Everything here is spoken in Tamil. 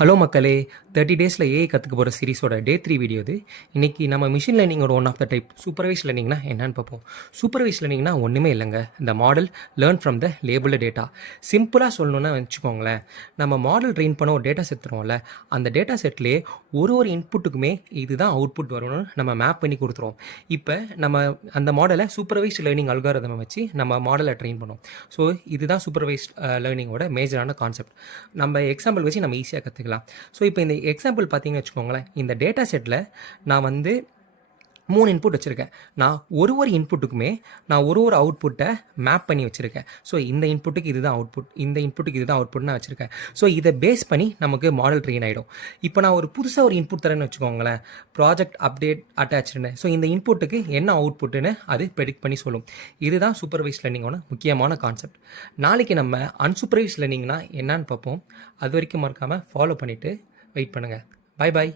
ஹலோ மக்களே, 30 டேஸில் ஏஐ கற்றுக்க போகிற சீரிஸோட டே 3 வீடியோ இது. இன்றைக்கி நம்ம மிஷின் லேர்னிங்கோட one of the type supervise லேர்னிங்னா என்னன்னு பார்ப்போம். சூப்பர்வைஸ் லேர்னிங்னா ஒன்றுமே இல்லைங்க. இந்த model learn from the labelled data. சிம்பிளாக சொல்லணுன்னா வச்சுக்கோங்களேன், நம்ம மாடல் ட்ரெயின் பண்ண ஒரு டேட்டா செட் தருவோம்ல, அந்த டேட்டா செட்லேயே ஒரு இன்புட்டுக்குமே இதுதான் அவுட்புட் வரும்னு நம்ம மேப் பண்ணி கொடுத்துருவோம். இப்போ நம்ம அந்த மாடலை சூப்பர்வைஸ் லேர்னிங் அல்காரிதமை வச்சு நம்ம மாடலை ட்ரெயின் பண்ணோம். ஸோ இதுதான் சூப்பர்வைஸ் லேர்னிங்கோட மேஜரான கான்செப்ட். நம்ம எக்ஸாம்பிள் வச்சு நம்ம ஈஸியாக கற்றுக்கலாம். ஸோ இப்போ இந்த எக்ஸாம்பிள் பார்த்தீங்கன்னு வச்சுக்கோங்களேன், இந்த டேட்டா செட்டில் நான் 3 இன்புட் வச்சுருக்கேன். நான் ஒரு இன்புட்டுக்குமே நான் ஒரு அவுட்புட்டை மேப் பண்ணி வச்சுருக்கேன். ஸோ இந்த இன்புட்டுக்கு இதுதான் அவுட்புட், இந்த இன்புட்டுக்கு இதுதான் அவுட்புட் நான் வச்சுருக்கேன். ஸோ இதை பேஸ் பண்ணி நமக்கு மாடல் ட்ரெயின் ஆகிடும். இப்போ நான் புதுசாக ஒரு இன்புட் தரேன்னு வச்சுக்கோங்களேன், ப்ராஜெக்ட் அப்டேட் அட்டாச்சுன்னு. ஸோ இந்த இன்புட்டுக்கு என்ன அவுட்புட்டுன்னு அது ப்ரெடிக்ட் பண்ணி சொல்லும். இதுதான் சூப்பர்வைஸ் லேர்னிங்கோட முக்கியமான கான்செப்ட். நாளைக்கு நம்ம அன்சூப்பர்வைஸ் லேர்னிங்னா என்னன்னு பார்ப்போம். அது வரைக்கும் மறக்காமல் ஃபாலோ பண்ணிவிட்டு வெயிட் பண்ணுங்கள். Bye bye.